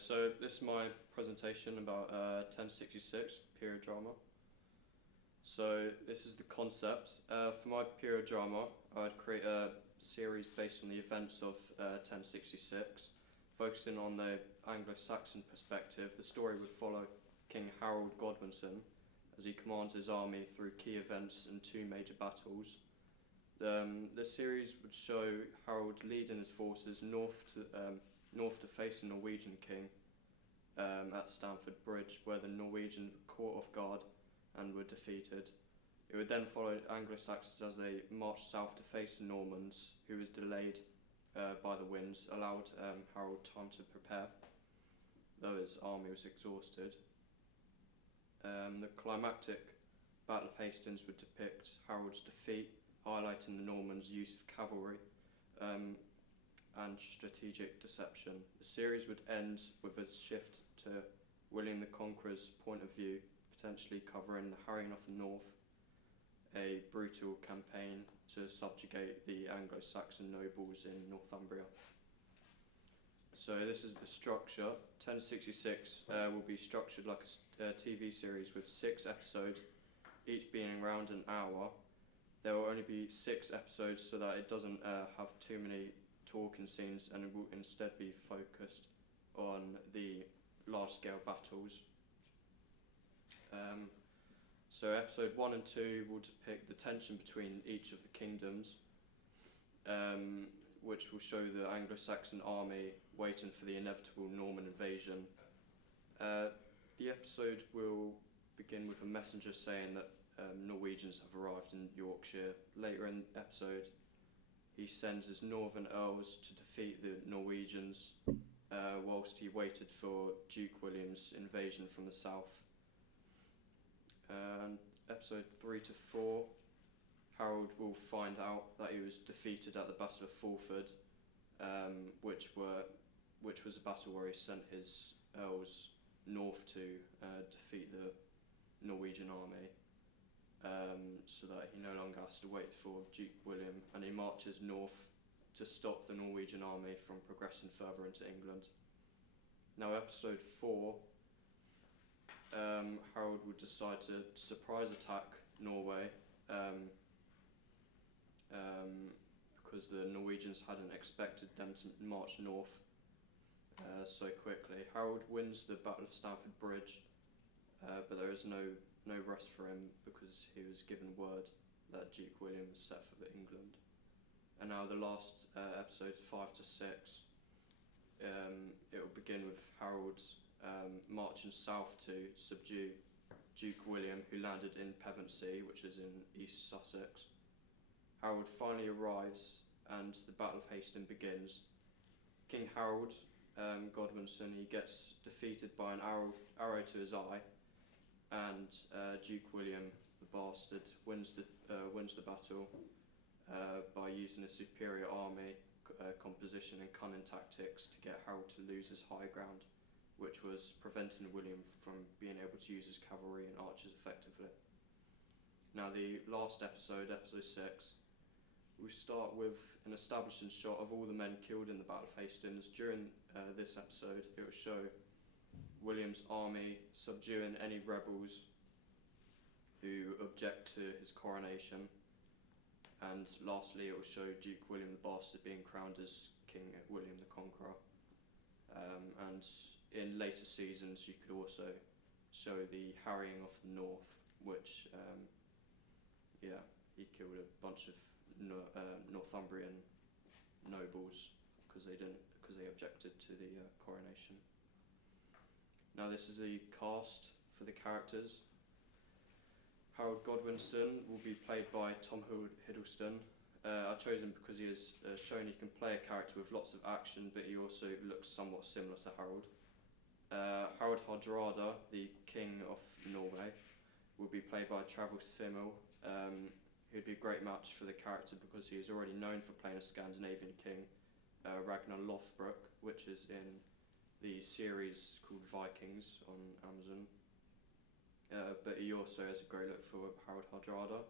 So this is my presentation about 1066 period drama. So this is the concept. For my period drama, I'd create a series based on the events of 1066, focusing on the Anglo-Saxon perspective. The story would follow King Harold Godwinson as he commands his army through key events and two major battles. The series would show Harold leading his forces north to face the Norwegian king at Stamford Bridge, where the Norwegians were caught off guard and were defeated. It would then follow Anglo-Saxons as they marched south to face the Normans, who was delayed by the winds, allowed Harold time to prepare, though his army was exhausted. The climactic Battle of Hastings would depict Harold's defeat, highlighting the Normans' use of cavalry and strategic deception. The series would end with a shift to William the Conqueror's point of view, potentially covering the harrying of the north, a brutal campaign to subjugate the Anglo-Saxon nobles in Northumbria. So this is the structure. 1066 will be structured like a TV series with 6 episodes, each being around an hour. There will only be 6 episodes so that it doesn't have too many talking scenes, and it will instead be focused on the large-scale battles. So episode 1 and 2 will depict the tension between each of the kingdoms, which will show the Anglo-Saxon army waiting for the inevitable Norman invasion. The episode will begin with a messenger saying that Norwegians have arrived in Yorkshire. Later in the episode, he sends his northern earls to defeat the Norwegians, whilst he waited for Duke William's invasion from the south. Episode 3 to 4, Harold will find out that he was defeated at the Battle of Fulford, which was a battle where he sent his earls north to defeat the Norwegian army, so that he no longer has to wait for Duke William, and he marches north to stop the Norwegian army from progressing further into England. Now episode 4, Harold would decide to surprise attack Norway because the Norwegians hadn't expected them to march north so quickly. Harold wins the Battle of Stamford Bridge, but there is no rest for him because he was given word that Duke William was set for England. And now the last episodes 5 to 6, it will begin with Harold marching south to subdue Duke William, who landed in Pevensey, which is in East Sussex. Harold finally arrives and the Battle of Hastings begins. King Harold Godwinson, he gets defeated by an arrow to his eye, and Duke William the Bastard wins the battle by using a superior army composition and cunning tactics to get Harold to lose his high ground, which was preventing William from being able to use his cavalry and archers effectively. Now the last episode, episode 6, we start with an establishing shot of all the men killed in the Battle of Hastings. During this episode, it will show William's army subduing any rebels who object to his coronation, and lastly it will show Duke William the Bastard being crowned as King William the Conqueror. And in later seasons you could also show the harrying of the north, which he killed a bunch of Northumbrian nobles because they objected to the coronation. Now this is the cast for the characters. Harold Godwinson will be played by Tom Hiddleston. I chose him because he has shown he can play a character with lots of action, but he also looks somewhat similar to Harold. Harald Hardrada, the King of Norway, will be played by Travis Fimmel, who'd be a great match for the character because he is already known for playing a Scandinavian king, Ragnar Lothbrok, which is in the series called Vikings on Amazon. But he also has a great look for Harald Hardrada.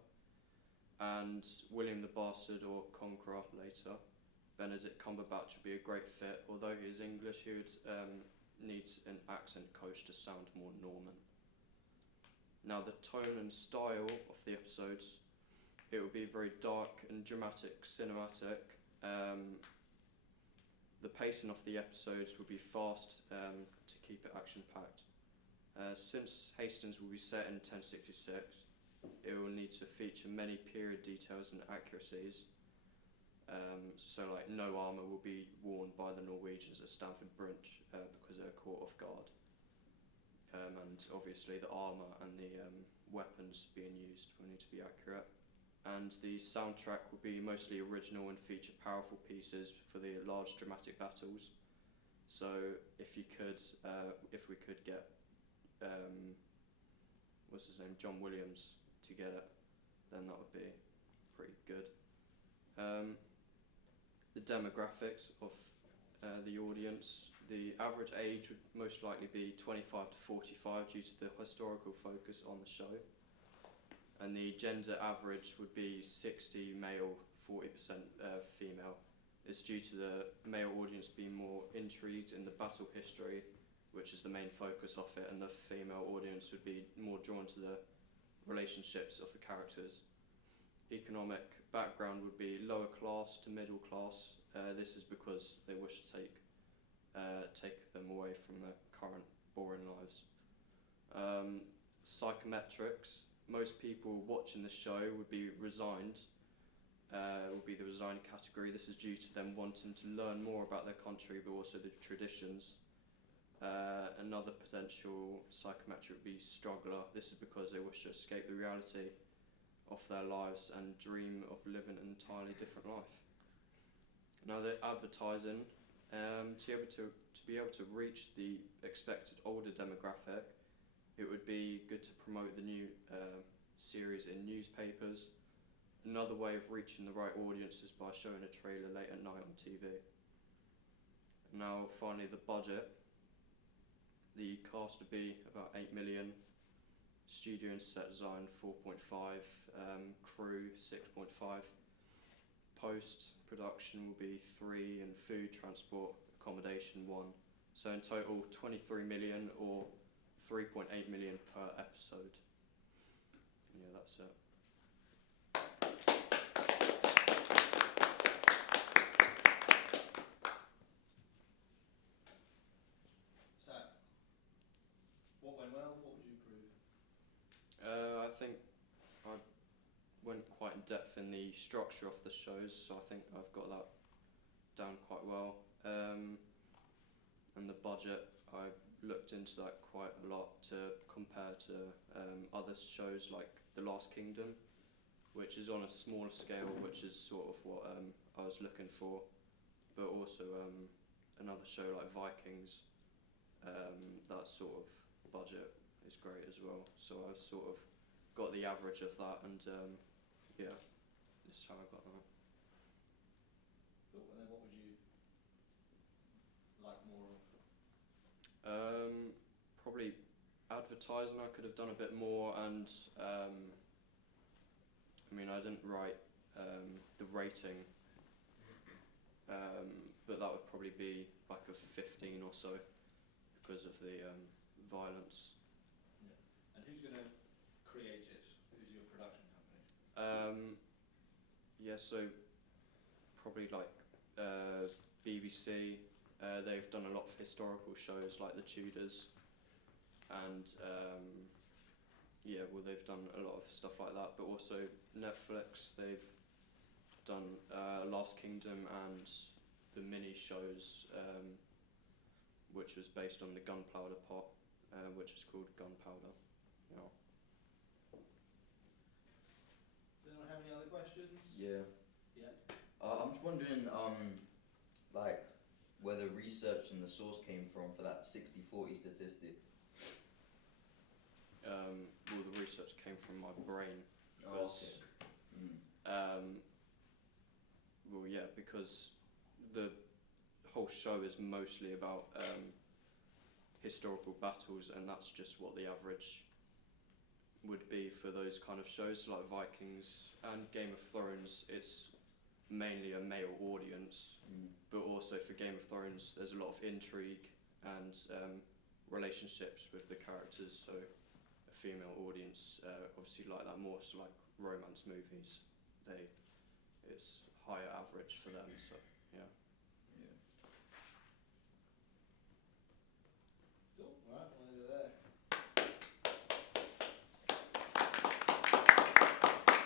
And William the Bastard, or Conqueror later, Benedict Cumberbatch would be a great fit. Although he is English, he would needs an accent coach to sound more Norman. Now the tone and style of the episodes, it will be very dark and dramatic, cinematic. The pacing of the episodes will be fast to keep it action-packed. Since Hastings will be set in 1066, it will need to feature many period details and accuracies. So like no armour will be worn by the Norwegians at Stamford Bridge because they're caught off guard. And obviously the armour and the weapons being used will need to be accurate. And the soundtrack will be mostly original and feature powerful pieces for the large dramatic battles. So if we could get what's his name, John Williams, to get it, then that would be pretty good. The demographics of the audience, the average age would most likely be 25 to 45 due to the historical focus on the show. And the gender average would be 60 male, 40% female. It's due to the male audience being more intrigued in the battle history, which is the main focus of it, and the female audience would be more drawn to the relationships of the characters. Economic background would be lower class to middle class. This is because they wish to take them away from their current boring lives. Psychometrics. Most people watching the show would be resigned, would be the resigned category. This is due to them wanting to learn more about their country, but also the traditions. Another potential psychometric would be struggler. This is because they wish to escape the reality of their lives and dream of living an entirely different life. Now the advertising, to be able to reach the expected older demographic, it would be good to promote the new series in newspapers. Another way of reaching the right audience is by showing a trailer late at night on TV. Now finally the budget. The cost would be about 8 million, studio and set design 4.5, crew 6.5, post production will be 3, and food, transport, accommodation 1. So in total 23 million or 3.8 million per episode. Yeah, that's it. So, what went well? What would you improve? I think I went quite in depth in the structure of the shows, so I think I've got that down quite well. And the budget, I looked into that quite a lot to compare to other shows like The Last Kingdom, which is on a smaller scale, which is sort of what I was looking for, but also another show like Vikings, that sort of budget is great as well. So I sort of got the average of that, and yeah, this is how I got that. Cool. And then what would you like more of? Probably advertising. I could have done a bit more, and I mean I didn't write the rating, but that would probably be like a 15 or so because of the violence. Yeah. And who's going to create it? Who's your production company? Yeah, so probably like BBC. They've done a lot of historical shows like The Tudors, and yeah, well they've done a lot of stuff like that, but also Netflix, they've done Last Kingdom and the mini shows, which was based on the Gunpowder Pot, which is called Gunpowder. Yeah. Does anyone have any other questions? Yeah. Yeah. I'm just wondering, like, where the research and the source came from for that 60-40 statistic. Well, the research came from my brain. Oh, Because, okay. well, yeah, because the whole show is mostly about historical battles, and that's just what the average would be for those kind of shows. So like Vikings and Game of Thrones, it's mainly a male audience, but also for Game of Thrones there's a lot of intrigue and relationships with the characters. So a female audience obviously like that more. So like romance movies, it's higher average for them. So.